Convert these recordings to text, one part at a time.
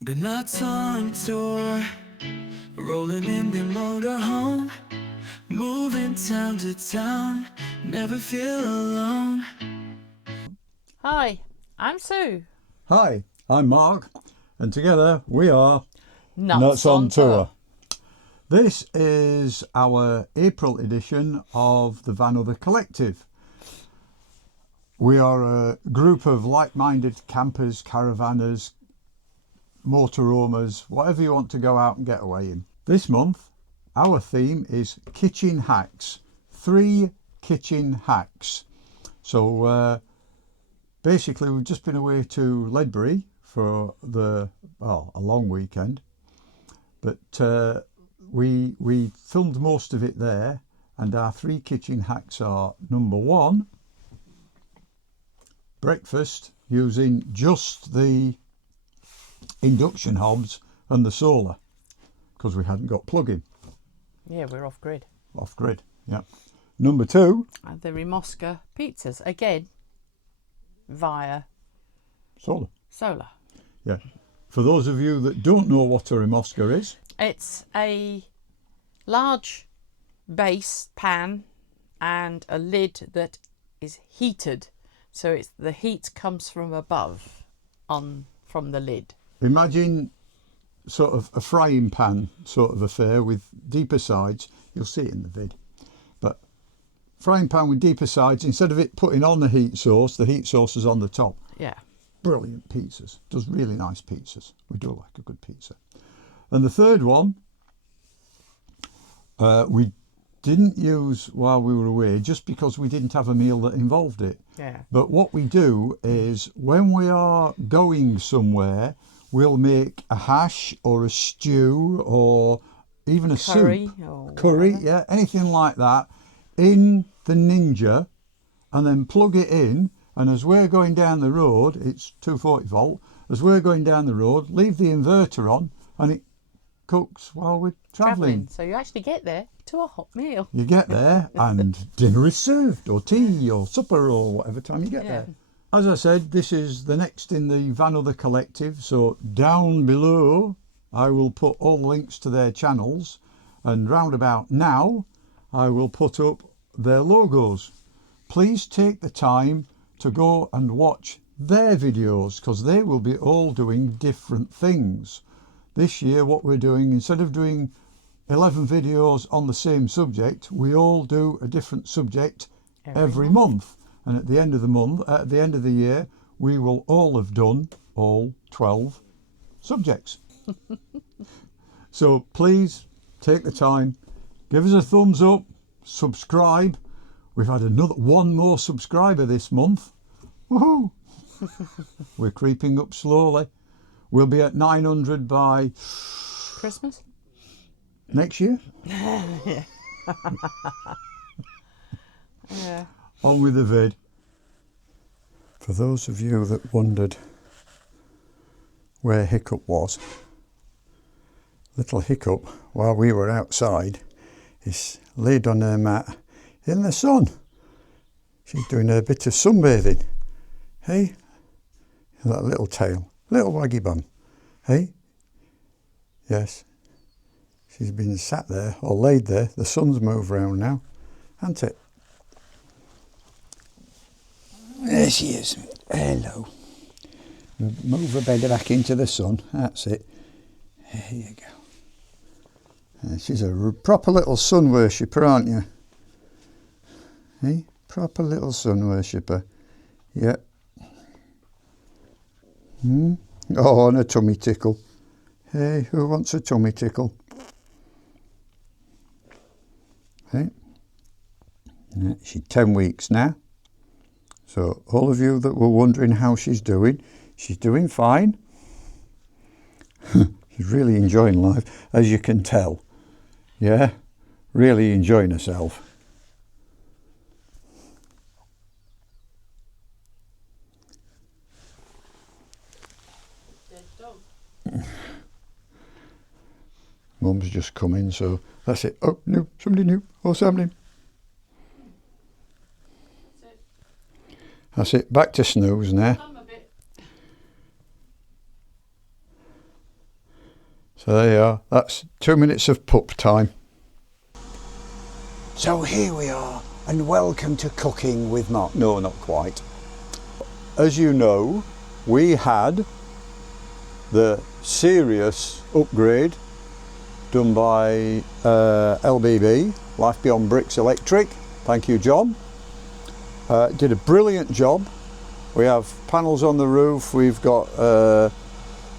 The nuts on tour, rolling in the motorhome, moving town to town, never feel alone. Hi, I'm Sue. Hi, I'm Mark, and together we are Nuts on Tour. This is our April edition of the Vanother Collective. We are a group of like-minded campers, caravanners, motorhomes, whatever you want to go out and get away in. This month, our theme is kitchen hacks. 3 kitchen hacks. So basically, we've just been away to Ledbury for a long weekend, but we filmed most of it there, and our 3 kitchen hacks are: number 1, breakfast using just the induction hobs and the solar, because we hadn't got plug-in. Yeah, we're off grid. Off grid, yeah. Number 2, And the Remosca pizzas, again, via solar. Yeah. For those of you that don't know what a Remosca is, It's a large base pan and a lid that is heated. So the heat comes from above from the lid. imagine sort of a frying pan sort of affair with deeper sides. You'll see it in the vid. But frying pan with deeper sides, instead of it putting on the heat source is on the top. Yeah. Brilliant pizzas. Does really nice pizzas. We do like a good pizza. And the third one, we didn't use while we were away, just because we didn't have a meal that involved it. Yeah. But what we do is, when we are going somewhere, we'll make a hash or a stew or even a Curry soup. or Curry, whatever. yeah, anything like that, in the Ninja, and then plug it in. And as we're going down the road, it's 240 volt. As we're going down the road, leave the inverter on, and it cooks while we're travelling. So you actually get there to a hot meal. You get there and dinner is served, or tea or supper, or whatever time you get Yeah. there. As I said, this is the next in the Vanother Collective, so down below I will put all the links to their channels, and round about now I will put up their logos. Please take the time to go and watch their videos, because they will be all doing different things. This year what we're doing, instead of doing 11 videos on the same subject, we all do a different subject every month. And at the end of the year, we will all have done all 12 subjects. So please take the time, give us a thumbs up, subscribe. We've had one more subscriber this month. Woohoo! We're creeping up slowly. We'll be at 900 by Christmas? next year. Yeah. On with the vid. For those of you that wondered where Hiccup was, little Hiccup, while we were outside, is laid on her mat in the sun. She's doing a bit of sunbathing. Hey, that little tail, little waggy bum. Hey, yes, she's been sat there or laid there. The sun's moved round now, hasn't it? There she is. Hello. Move her bed back into the sun. That's it. There you go. She's a proper little sun worshipper, aren't you? Hey, proper little sun worshipper. Yep. Oh, and a tummy tickle. Hey, who wants a tummy tickle? Hey. Yeah, she's 10 weeks now. So all of you that were wondering how she's doing fine. She's really enjoying life, as you can tell. Yeah, really enjoying herself. Mum's just come in, so that's it. Oh, no, somebody new. Oh, somebody. That's it. Back to snooze now. So there you are, that's 2 minutes of pup time. So here we are, and welcome to Cooking with Mark. No, not quite. As you know, we had the serious upgrade done by LBB, Life Beyond Bricks Electric. Thank you, John. Did a brilliant job. We have panels on the roof, we've got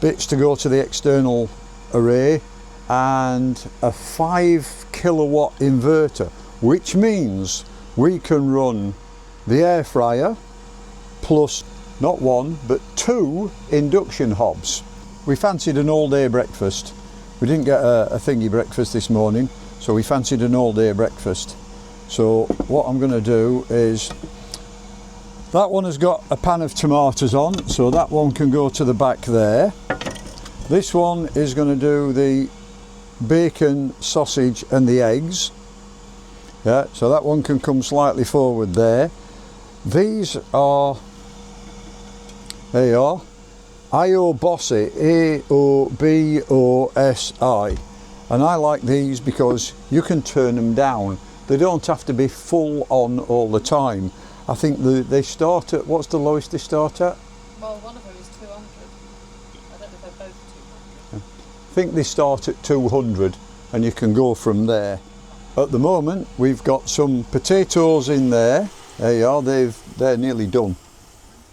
bits to go to the external array, and a 5 kilowatt inverter, which means we can run the air fryer plus not one but 2 induction hobs. We fancied an all-day breakfast. We didn't get a thingy breakfast this morning, so we fancied an all-day breakfast. So what I'm going to do is, that one has got a pan of tomatoes on, so that one can go to the back there. This one is going to do the bacon, sausage and the eggs. Yeah, so that one can come slightly forward there. These are, there you are, Aobosi, A-O-B-O-S-I, and I like these because you can turn them down. They don't have to be full on all the time. I think they start at, what's the lowest they start at? Well, one of them is 200. I don't know if they're both 200. I think they start at 200 and you can go from there. At the moment we've got some potatoes in there. There you are, they're nearly done.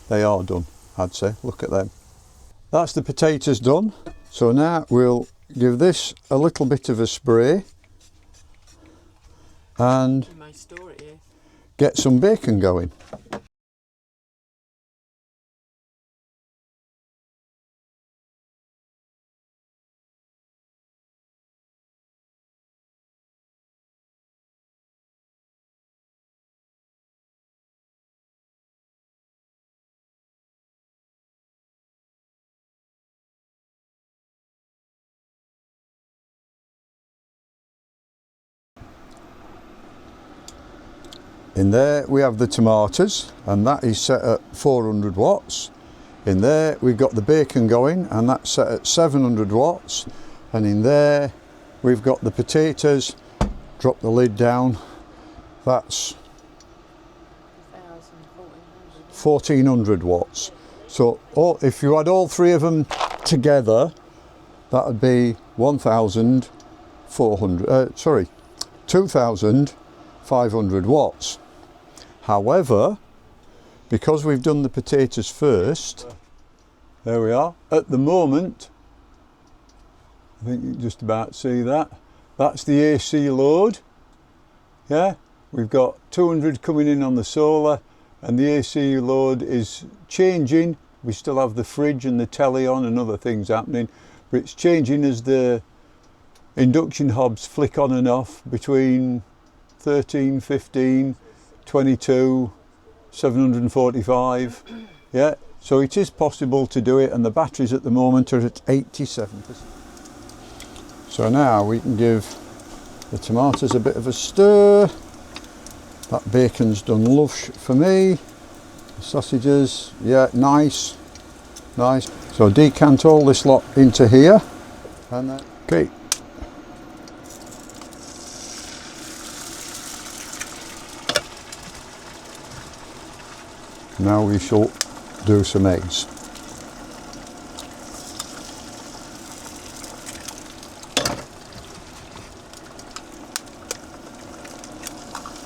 They are done, I'd say. Look at them. That's the potatoes done. So now we'll give this a little bit of a spray and You may store it here. get some bacon going. In there we have the tomatoes, and that is set at 400 watts. In there we've got the bacon going, and that's set at 700 watts. And in there we've got the potatoes. Drop the lid down. That's 1400 watts. So if you had all 3 of them together, that would be 2500 watts. However, because we've done the potatoes first, there we are. At the moment, I think you can just about see that. That's the AC load. Yeah, we've got 200 coming in on the solar, and the AC load is changing. We still have the fridge and the telly on and other things happening, but it's changing as the induction hobs flick on and off between 13, 15, 22, 745. Yeah, so it is possible to do it, and the batteries at the moment are at 87%. So now we can give the tomatoes a bit of a stir. That bacon's done lush for me. The sausages, yeah, nice. So decant all this lot into here, and then, okay. Now we shall do some eggs.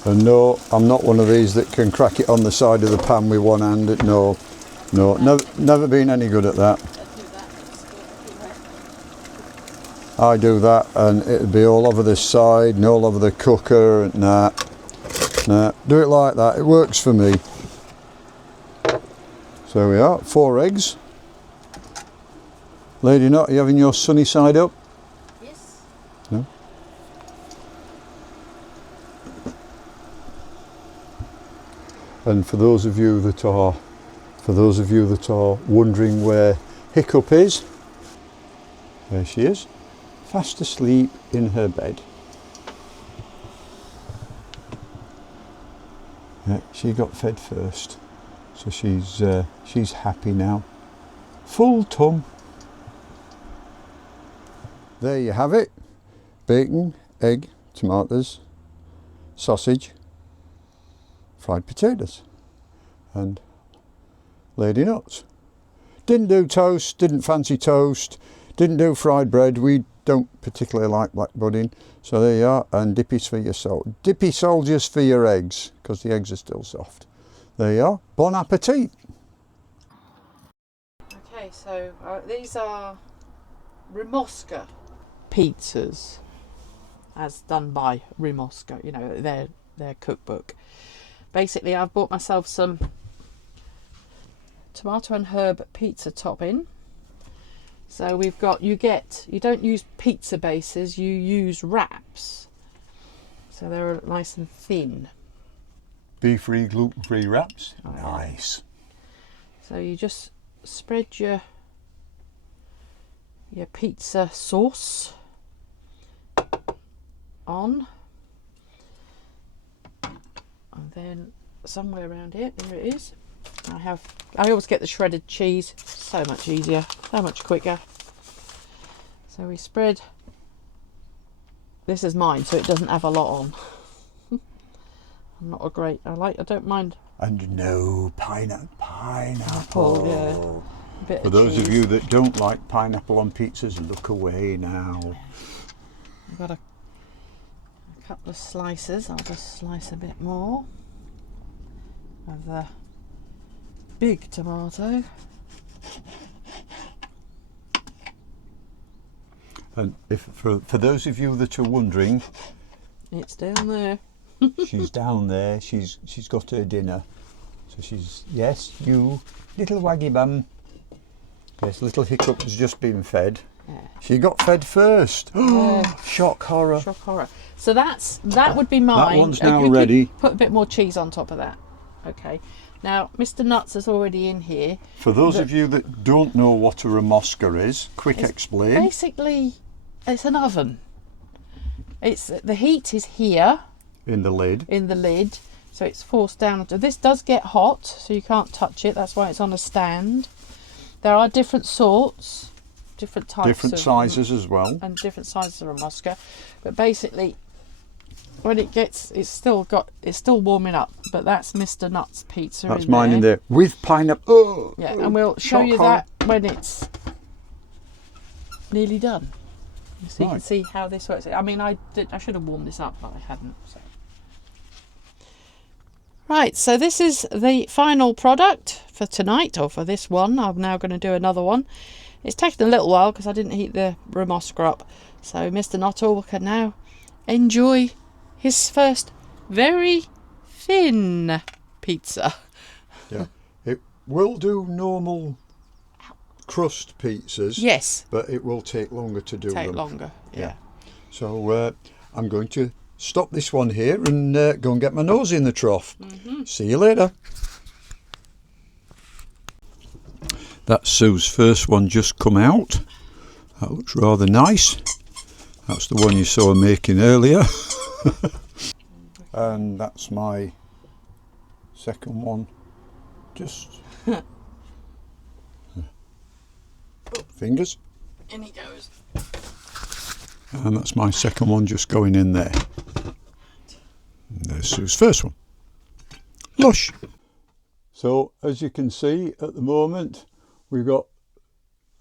And no, I'm not one of these that can crack it on the side of the pan with one hand. No, never been any good at that. I do that and it'd be all over this side and all over the cooker. Nah, do it like that. It works for me. So we are, 4 eggs. Lady Not, are you having your sunny side up? Yes. No? And for those of you that are wondering where Hiccup is, there she is, fast asleep in her bed. Yeah, she got fed first. So she's happy now. Full tum. there you have it. Bacon, egg, tomatoes, sausage, fried potatoes and lady nuts. Didn't do toast, didn't fancy toast, didn't do fried bread. We don't particularly like black pudding. So there you are, and dippy soldiers for your eggs, because the eggs are still soft. There you are. Bon appetit. Okay, so these are Rimosca pizzas, as done by Rimosca, you know, their cookbook. Basically, I've bought myself some tomato and herb pizza topping. So we've got, you don't use pizza bases, you use wraps. So they're nice and thin. Beef-free, gluten-free wraps. Oh, yeah. Nice. So you just spread your pizza sauce on, and then somewhere around here, there it is. I always get the shredded cheese, so much easier, so much quicker. So we spread, this is mine, so it doesn't have a lot on. I'm not a great, I don't mind. And no pineapple. Yeah. Bit For of those cheese. of you that don't like pineapple on pizzas, look away now. I've got a couple of slices. I'll just slice a bit more of the big tomato. And if for those of you that are wondering, It's down there. she's down there. She's got her dinner. So she's, yes, you little waggy bum. Yes, little Hiccup has just been fed. Yeah. She got fed first. Shock horror. Shock horror. So that would be mine. That one's now You could ready. Put a bit more cheese on top of that. Okay. Now, Mr. Nuts is already in here. For those of you that don't know what a Rimosca is, quick explain. Basically, it's an oven. The heat is here In the lid. in the lid, so it's forced down. This does get hot, so you can't touch it. That's why it's on a stand. There are different sorts, different types, Different sizes as well. and different sizes of Rimosca. But basically, when it gets, it's still warming up. But that's Mr. Nuts pizza. That's mine in there with pineapple. Oh, Yeah, and we'll show shock you horror. that when it's nearly done, so you can Right. see how this works. I mean, I should have warmed this up, but I hadn't. So. Right, so this is the final product for tonight, or for this one. I'm now going to do another one. It's taken a little while because I didn't heat the Rimosca up. So Mr. Nuttall can now enjoy his first very thin pizza. Yeah. It will do normal crust pizzas. Yes, But it will take longer to do take them. longer. Yeah. So I'm going to stop this one here and go and get my nose in the trough. See you later. That's Sue's first one just come out. That looks rather nice. That's the one you saw her making earlier. And that's my second one. Just fingers. In he goes. And that's my second one just going in there. And there's Sue's first one. Lush. So as you can see at the moment we've got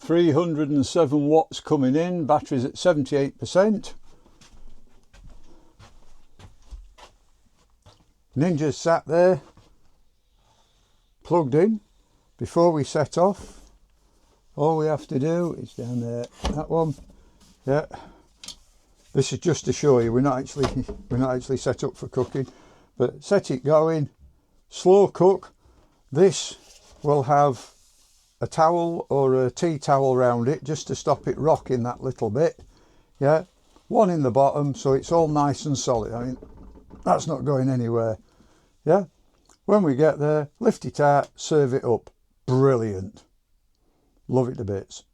307 watts coming in, batteries at 78%. Ninja's sat there plugged in. Before we set off, all we have to do is down there, that one. Yeah. This is just to show you we're not actually set up for cooking, but set it going, slow cook. This will have a towel or a tea towel around it just to stop it rocking that little bit. Yeah, one in the bottom so it's all nice and solid. I mean, that's not going anywhere. Yeah, when we get there, lift it out, serve it up. Brilliant. Love it to bits.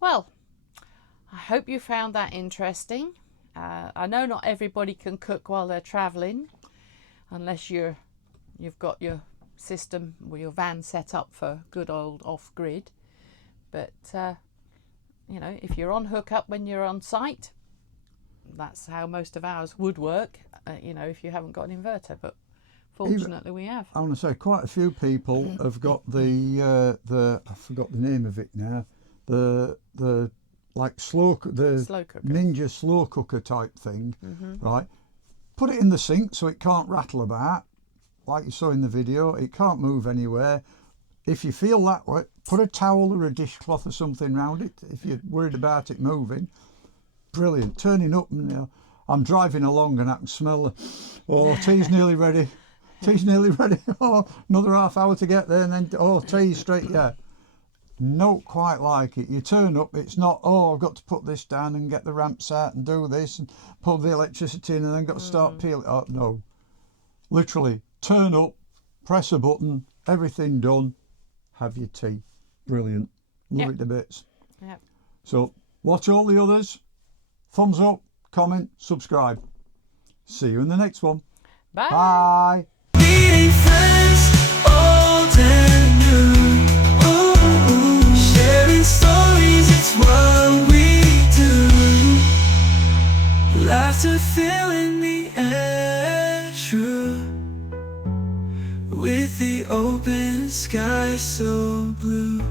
Well, I hope you found that interesting. I know not everybody can cook while they're travelling, unless you've got your system or your van set up for good old off-grid. But you know, if you're on hookup when you're on site, that's how most of ours would work, you know, if you haven't got an inverter. But fortunately we have. I want to say quite a few people have got the I forgot the name of it now, the like slow cooker. Ninja slow cooker type thing, right? Put it in the sink so it can't rattle about, like you saw in the video. It can't move anywhere. If you feel that way, put a towel or a dishcloth or something round it if you're worried about it moving. Brilliant. Turning up, and, you know, I'm driving along and I can smell tea's nearly ready. Tea's nearly ready. Oh, another half hour to get there, and then tea's straight. Yeah, not quite like it. You turn up, it's not. Oh, I've got to put this down and get the ramps out and do this and put the electricity in, and then got to start peeling. Oh no, literally turn up, press a button, everything done. Have your tea. Brilliant. Love it to bits. Yep. So watch all the others. Thumbs up, comment, subscribe. See you in the next one. Bye. Bye. Meeting friends, old and new. Ooh, sharing stories, it's what we do. Laughter filling the air, true. With the open sky so blue.